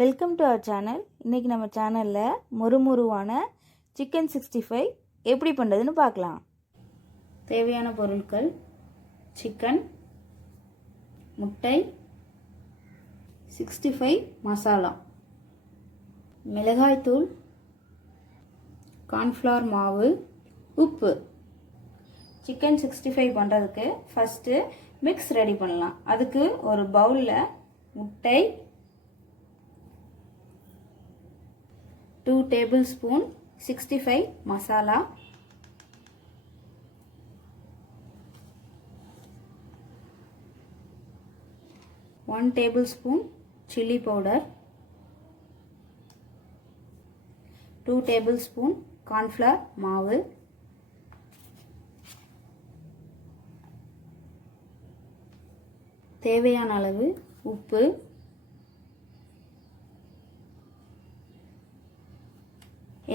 Welcome to our channel. இன்றைக்கி நம்ம சேனலில் மொறுமொருவான சிக்கன் 65 எப்படி பண்ணுறதுன்னு பார்க்கலாம். தேவையான பொருட்கள்: சிக்கன், முட்டை, 65 மசாலா, மிளகாய்த்தூள், கார்ன்ஃப்ளவர் மாவு, உப்பு. சிக்கன் 65 பண்ணுறதுக்கு ஃபஸ்ட்டு மிக்ஸ் ரெடி பண்ணலாம். அதுக்கு ஒரு பவுலில் முட்டை, 2 tablespoon 65 masala, 1 tablespoon chili powder, 2 tablespoon cornflour மாவு, தேவையான அளவு உப்பு,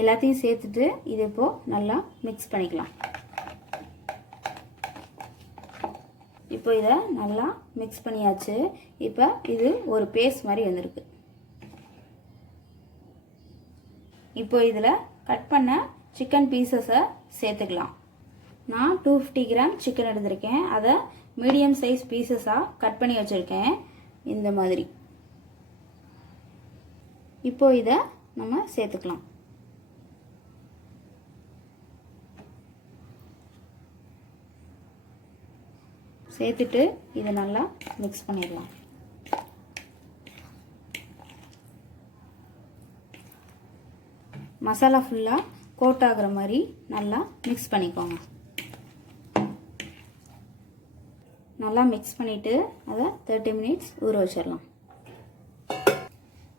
எல்லாத்தையும் சேர்த்துட்டு இதை இப்போ நல்லா மிக்ஸ் பண்ணிக்கலாம். இப்போ இதை நல்லா மிக்ஸ் பண்ணியாச்சு. இப்போ இது ஒரு பேஸ்ட் மாதிரி வந்திருக்கு. இப்போ இதில் கட் பண்ண சிக்கன் பீசஸை சேர்த்துக்கலாம். நான் 250 கிராம் சிக்கன் எடுத்திருக்கேன். அதை மீடியம் சைஸ் பீசஸாக கட் பண்ணி வச்சுருக்கேன் இந்த மாதிரி. இப்போ இதை நம்ம சேர்த்துக்கலாம். சேர்த்துட்டு இதை நல்லா மிக்ஸ் பண்ணிடலாம். மசாலா ஃபுல்லாக கோட் ஆகிற மாதிரி நல்லா மிக்ஸ் பண்ணிக்கோங்க. நல்லா மிக்ஸ் பண்ணிவிட்டு அதை 30 மினிட்ஸ் ஊற வச்சிடலாம்.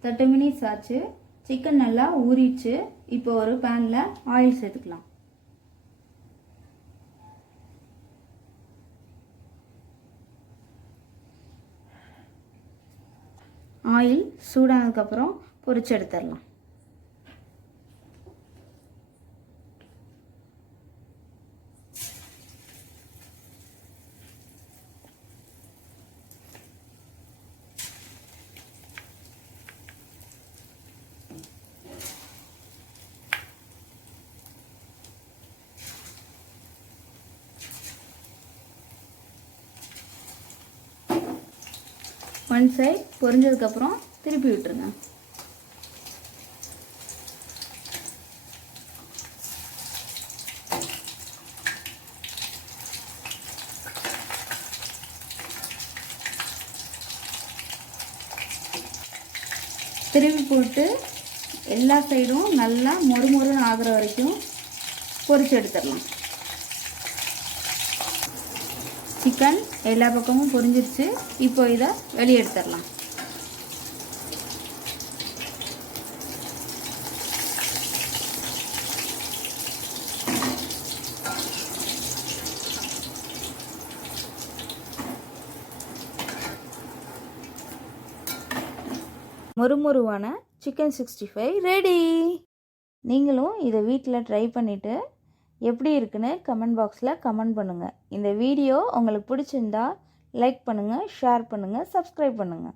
30 மினிட்ஸ் ஆச்சு. சிக்கன் நல்லா ஊறிச்சு. இப்போ ஒரு பேனில் ஆயில் சேர்த்துக்கலாம். ஆயில் சூடானதுக்கப்புறம் பொரிச்சு எடுத்துடலாம். ஒன் சைட் பொரிஞ்சதுக்கப்புறம் திருப்பி விட்டுருங்க. திருப்பி போட்டு எல்லா சைடும் நல்லா மொறுமொறுன்னு ஆகிற வரைக்கும் பொரிச்சு எடுத்துடலாம். சிக்கன் எல்லா பக்கமும் பொரிஞ்சிருச்சு. இப்போ இதை வெளியே எடுத்துடலாம். மொறுமொருவான சிக்கன் 65 ரெடி. நீங்களும் இதை வீட்டில் ட்ரை பண்ணிவிட்டு எப்படி இருக்குன்னு கமெண்ட் பாக்ஸில் கமெண்ட் பண்ணுங்கள். இந்த வீடியோ உங்களுக்கு பிடிச்சிருந்தா லைக் பண்ணுங்கள், ஷேர் பண்ணுங்கள், சப்ஸ்கிரைப் பண்ணுங்கள்.